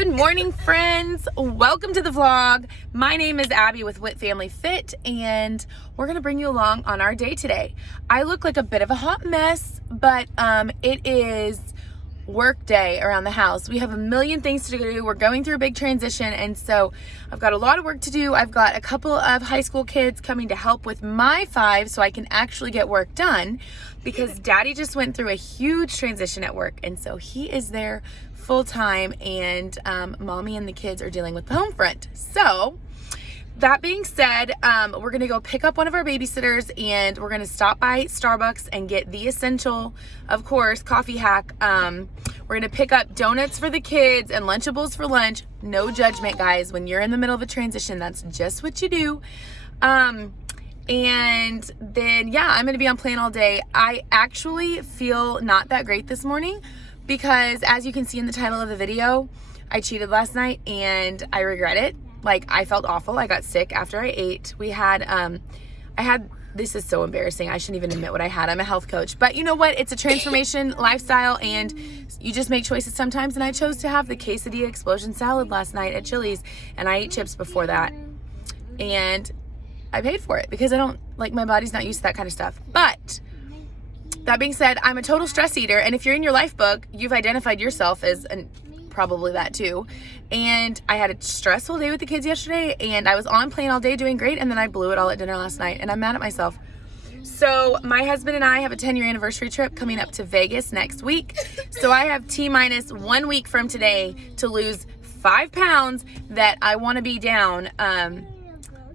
Good morning, friends. Welcome to the vlog. My name is Abby with Wit Family Fit, and we're gonna bring you along on our day today. I look like a bit of a hot mess, but it is work day around the house. We have a million things to do. We're going through a big transition, and so I've got a lot of work to do. I've got a couple of high school kids coming to help with my 5 so I can actually get work done, because Daddy just went through a huge transition at work, and so he is there full time, and Mommy and the kids are dealing with the home front. So that being said, we're gonna go pick up one of our babysitters, and we're gonna stop by Starbucks and get the essential, of course, coffee hack. We're gonna pick up donuts for the kids and Lunchables for lunch. No judgment, guys. When you're in the middle of a transition, that's just what you do. And then, yeah, I'm gonna be on plan all day. I actually feel not that great this morning because, as you can see in the title of the video, I cheated last night and I regret it. Like, I felt awful. I got sick after I ate. This is so embarrassing. I shouldn't even admit what I had. I'm a health coach. But you know what? It's a transformation lifestyle, and you just make choices sometimes. And I chose to have the quesadilla explosion salad last night at Chili's, and I ate chips before that. And I paid for it because my body's not used to that kind of stuff. But that being said, I'm a total stress eater. And if you're in your life book, you've identified yourself as probably that too. And I had a stressful day with the kids yesterday, and I was on plan all day doing great, and then I blew it all at dinner last night, and I'm mad at myself. So my husband and I have a 10-year anniversary trip coming up to Vegas next week. So I have T-minus 1 week from today to lose 5 pounds that I want to be down.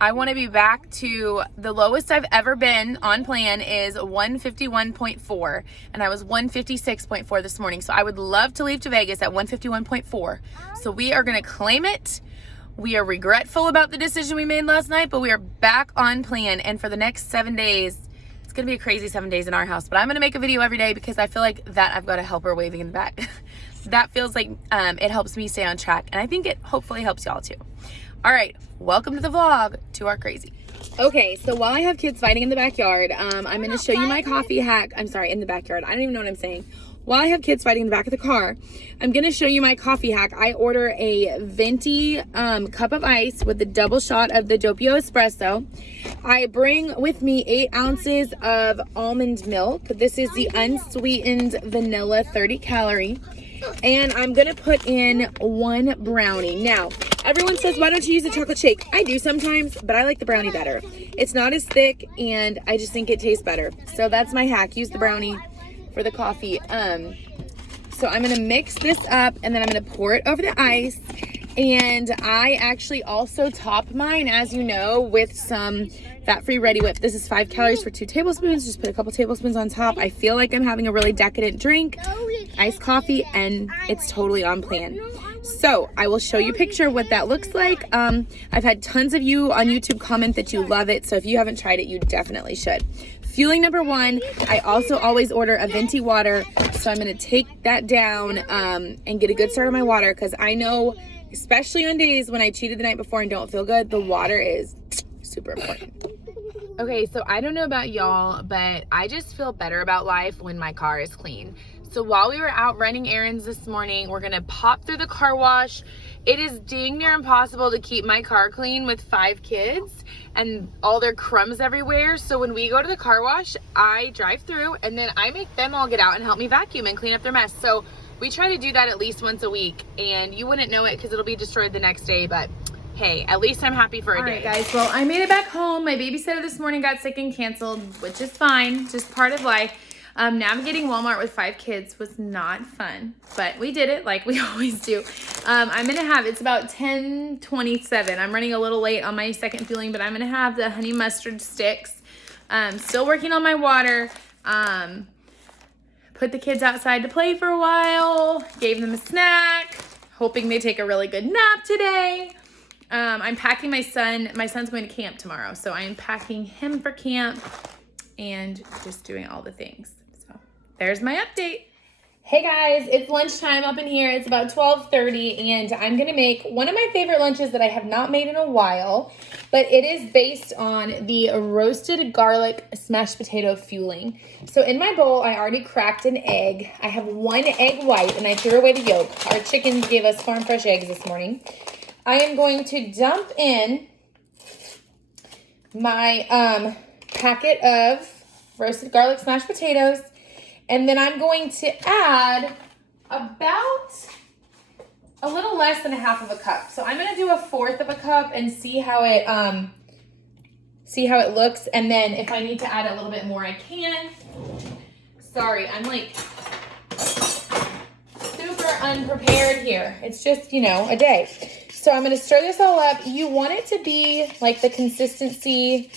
I want to be back to the lowest I've ever been on plan is 151.4, and I was 156.4 this morning. So I would love to leave to Vegas at 151.4. So we are going to claim it. We are regretful about the decision we made last night, but we are back on plan. And for the next 7 days, it's going to be a crazy 7 days in our house, but I'm going to make a video every day because I feel like that I've got a helper waving in the back. That feels like it helps me stay on track, and I think it hopefully helps y'all too. All right, welcome to the vlog, to our crazy. Okay, so while I have kids fighting in the backyard, I'm going to show you my coffee hack. I'm sorry, in the backyard. I don't even know what I'm saying. While I have kids fighting in the back of the car, I'm going to show you my coffee hack. I order a venti cup of ice with a double shot of the Doppio espresso. I bring with me 8 ounces of almond milk. This is the unsweetened vanilla 30 calorie. And I'm going to put in 1 brownie. Now, everyone says, why don't you use a chocolate shake? I do sometimes, but I like the brownie better. It's not as thick, and I just think it tastes better. So that's my hack. Use the brownie for the coffee. So I'm going to mix this up, and then I'm going to pour it over the ice. And I actually also top mine, as you know, with some fat-free Ready Whip. This is 5 calories for 2 tablespoons. Just put a couple tablespoons on top. I feel like I'm having a really decadent drink, iced coffee, and it's totally on plan. So I will show you a picture of what that looks like. I've had tons of you on YouTube comment that you love it. So if you haven't tried it, you definitely should. Fueling number 1, I also always order a venti water. So I'm going to take that down and get a good start on my water, because I know, especially on days when I cheated the night before and don't feel good, the water is super important. Okay, so I don't know about y'all, but I just feel better about life when my car is clean. So while we were out running errands this morning, we're gonna pop through the car wash. It is dang near impossible to keep my car clean with 5 kids and all their crumbs everywhere. So when we go to the car wash, I drive through, and then I make them all get out and help me vacuum and clean up their mess. So we try to do that at least once a week, and you wouldn't know it because it'll be destroyed the next day, but hey, at least I'm happy for a day. All right, guys, well, I made it back home. My babysitter this morning got sick and canceled, which is fine, just part of life. Navigating Walmart with 5 kids was not fun, but we did it like we always do. It's about 10:27. I'm running a little late on my second fueling, but I'm gonna have the honey mustard sticks. Still working on my water. Put the kids outside to play for a while, gave them a snack, hoping they take a really good nap today. I'm packing my son. My son's going to camp tomorrow, so I'm packing him for camp and just doing all the things. So there's my update. Hey guys, it's lunchtime up in here. It's about 12:30 and I'm gonna make one of my favorite lunches that I have not made in a while, but it is based on the roasted garlic smashed potato fueling. So in my bowl, I already cracked an egg. I have one egg white and I threw away the yolk. Our chickens gave us farm fresh eggs this morning. I am going to dump in my packet of roasted garlic smashed potatoes. And then I'm going to add about a little less than a half of a cup. So I'm gonna do a fourth of a cup and see how it looks. And then if I need to add a little bit more, I can. Sorry, I'm like super unprepared here. It's just, you know, a day. So I'm gonna stir this all up. You want it to be like the consistency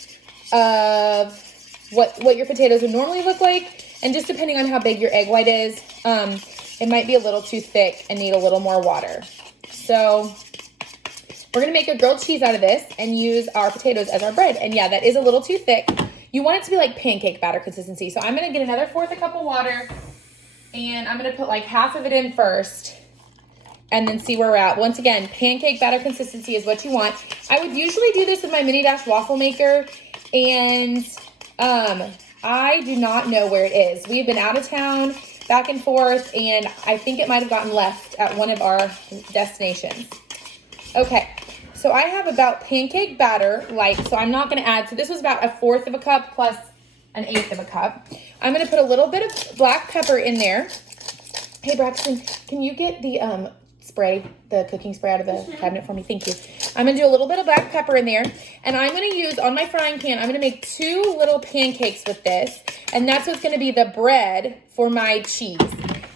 of what your potatoes would normally look like. And just depending on how big your egg white is, it might be a little too thick and need a little more water. So we're gonna make a grilled cheese out of this and use our potatoes as our bread. And yeah, that is a little too thick. You want it to be like pancake batter consistency. So I'm gonna get another fourth a cup of water and I'm gonna put like half of it in first and then see where we're at. Once again, pancake batter consistency is what you want. I would usually do this with my mini dash waffle maker and I do not know where it is. We've been out of town, back and forth, and I think it might have gotten left at one of our destinations. Okay, so I have about pancake batter, so I'm not gonna add, so this was about a fourth of a cup plus an eighth of a cup. I'm gonna put a little bit of black pepper in there. Hey Braxton, can you get the the cooking spray out of the cabinet for me? Thank you. I'm gonna do a little bit of black pepper in there, and I'm gonna use, on my frying pan, I'm gonna make 2 little pancakes with this, and that's what's gonna be the bread for my cheese.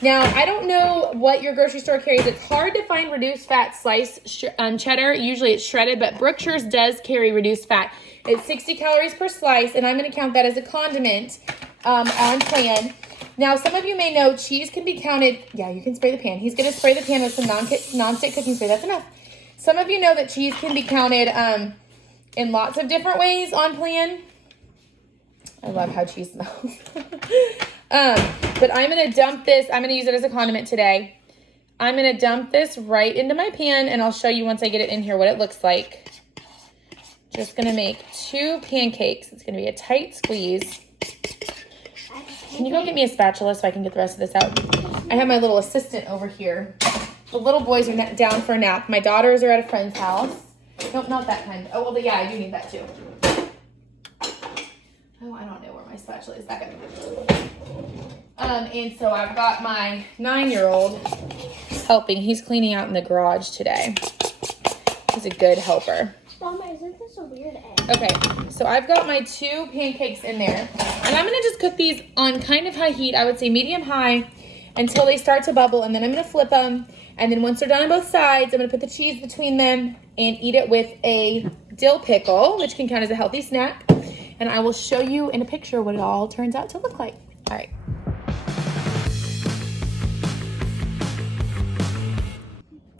Now, I don't know what your grocery store carries. It's hard to find reduced fat sliced cheddar. Usually it's shredded, but Brookshire's does carry reduced fat. It's 60 calories per slice, and I'm gonna count that as a condiment on plan. Now, some of you may know cheese can be counted. Yeah, you can spray the pan. He's going to spray the pan with some non-stick cooking spray. That's enough. Some of you know that cheese can be counted in lots of different ways on plan. I love how cheese smells. But I'm going to dump this. I'm going to use it as a condiment today. I'm going to dump this right into my pan, and I'll show you once I get it in here what it looks like. Just going to make 2 pancakes. It's going to be a tight squeeze. Can you go get me a spatula so I can get the rest of this out? I have my little assistant over here. The little boys are down for a nap. My daughters are at a friend's house. Nope, not that kind. Oh, well, yeah, I do need that too. Oh, I don't know where my spatula is. That guy. And so I've got my 9-year-old helping. He's cleaning out in the garage today. He's a good helper. Mama, isn't this a weird egg? Okay, so I've got my 2 pancakes in there. And I'm going to just cook these on kind of high heat. I would say medium-high until they start to bubble. And then I'm going to flip them. And then once they're done on both sides, I'm going to put the cheese between them and eat it with a dill pickle, which can count as a healthy snack. And I will show you in a picture what it all turns out to look like. All right.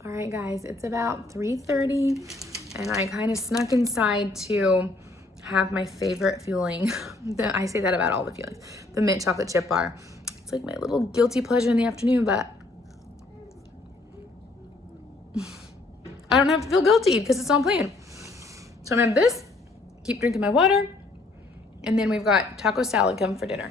All right, guys, it's about 3:30. And I kind of snuck inside to have my favorite fueling. I say that about all the fuelings. The mint chocolate chip bar. It's like my little guilty pleasure in the afternoon, but I don't have to feel guilty because it's on plan. So I'm gonna have this, keep drinking my water, and then we've got taco salad coming for dinner.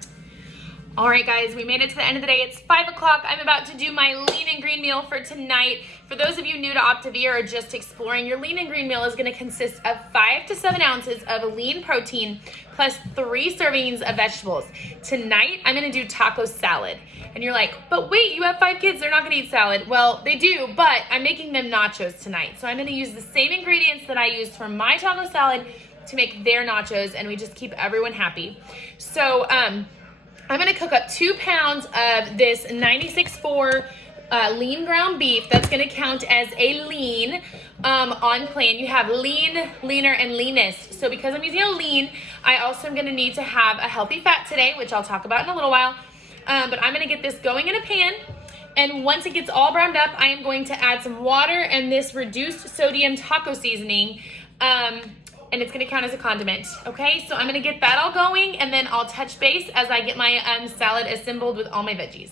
All right, guys, we made it to the end of the day. It's 5 o'clock. I'm about to do my lean and green meal for tonight. For those of you new to Optavia or just exploring, your lean and green meal is gonna consist of 5 to 7 ounces of lean protein plus 3 servings of vegetables. Tonight, I'm gonna do taco salad. And you're like, but wait, you have 5 kids, they're not gonna eat salad. Well, they do, but I'm making them nachos tonight. So I'm gonna use the same ingredients that I used for my taco salad to make their nachos, and we just keep everyone happy. So, I'm gonna cook up 2 pounds of this 96.4 lean ground beef. That's gonna count as a lean on plan. You have lean, leaner, and leanest. So because I'm using a lean, I also am gonna need to have a healthy fat today, which I'll talk about in a little while. But I'm gonna get this going in a pan. And once it gets all browned up, I am going to add some water and this reduced sodium taco seasoning. And it's gonna count as a condiment, okay? So I'm gonna get that all going, and then I'll touch base as I get my salad assembled with all my veggies.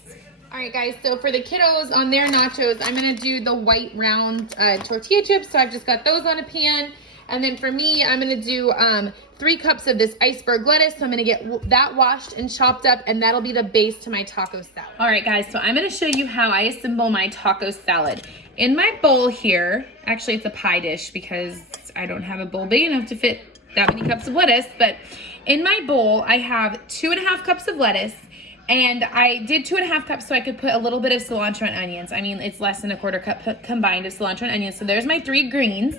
All right, guys, so for the kiddos on their nachos, I'm gonna do the white round tortilla chips. So I've just got those on a pan. And then for me, I'm gonna do 3 cups of this iceberg lettuce. So I'm gonna get that washed and chopped up, and that'll be the base to my taco salad. All right, guys, so I'm gonna show you how I assemble my taco salad. In my bowl here, actually it's a pie dish because I don't have a bowl big enough to fit that many cups of lettuce, but in my bowl, I have 2.5 cups of lettuce, and I did 2.5 cups so I could put a little bit of cilantro and onions. I mean, it's less than 1/4 cup combined of cilantro and onions. So there's my 3 greens.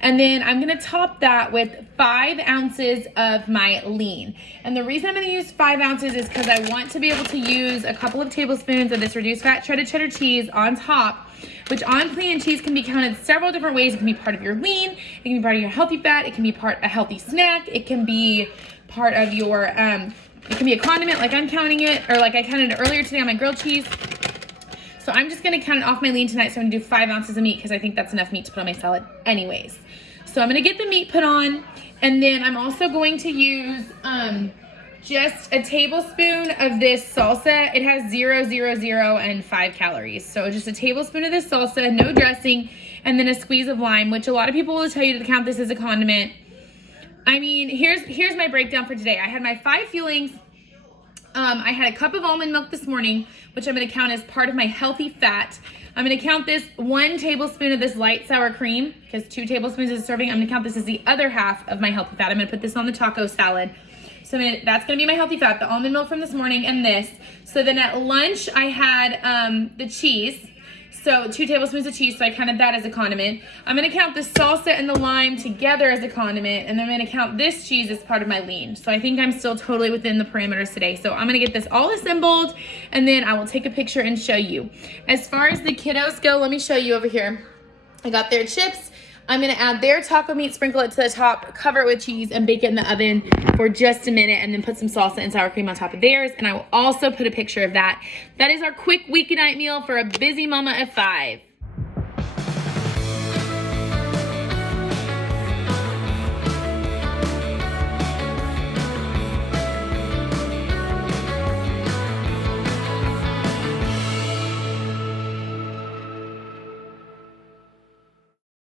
And then I'm gonna top that with 5 ounces of my lean. And the reason I'm gonna use 5 ounces is because I want to be able to use a couple of tablespoons of this reduced fat shredded cheddar cheese on top, which on plain cheese can be counted several different ways. It can be part of your lean, it can be part of your healthy fat, it can be a healthy snack, it can be part of your, it can be a condiment like I'm counting it, or like I counted it earlier today on my grilled cheese. So I'm just gonna count it off my lean tonight. So I'm gonna do 5 ounces of meat because I think that's enough meat to put on my salad anyways. So I'm gonna get the meat put on, and then I'm also going to use just a tablespoon of this salsa. It has 0, 0, 0, and 5 calories. So just a tablespoon of this salsa, no dressing, and then a squeeze of lime, which a lot of people will tell you to count this as a condiment. I mean, here's my breakdown for today. I had my 5 fuelings. I had a cup of almond milk this morning, which I'm gonna count as part of my healthy fat. I'm gonna count this 1 tablespoon of this light sour cream, because 2 tablespoons is a serving. I'm gonna count this as the other half of my healthy fat. I'm gonna put this on the taco salad. So that's gonna be my healthy fat, the almond milk from this morning and this. So then at lunch, I had the cheese. So 2 tablespoons of cheese, so I counted that as a condiment. I'm gonna count the salsa and the lime together as a condiment, and then I'm gonna count this cheese as part of my lean. So I think I'm still totally within the parameters today. So I'm gonna get this all assembled, and then I will take a picture and show you. As far as the kiddos go, let me show you over here. I got their chips. I'm gonna add their taco meat, sprinkle it to the top, cover it with cheese, and bake it in the oven for just a minute, and then put some salsa and sour cream on top of theirs. And I will also put a picture of that. That is our quick weeknight meal for a busy mama of 5.